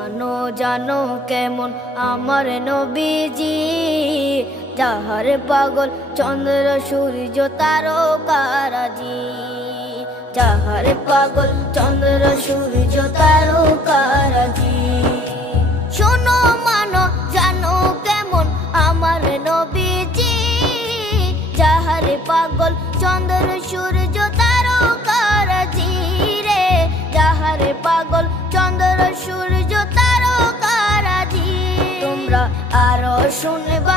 মানো জানো কেমন আমার নবীজি, যাহার পাগল চন্দ্র সূর্য তারকারাজি, যাহার পাগল চন্দ্র সূর্য তারকারাজি। শোনো মানো জানো কেমন আমার নবীজি, যাহার পাগল চন্দ্র সূর্য তারকারাজি রে, যাহার পাগল চন্দ্র সূর্য তারকারাজি। তোমরা আরো শুনবা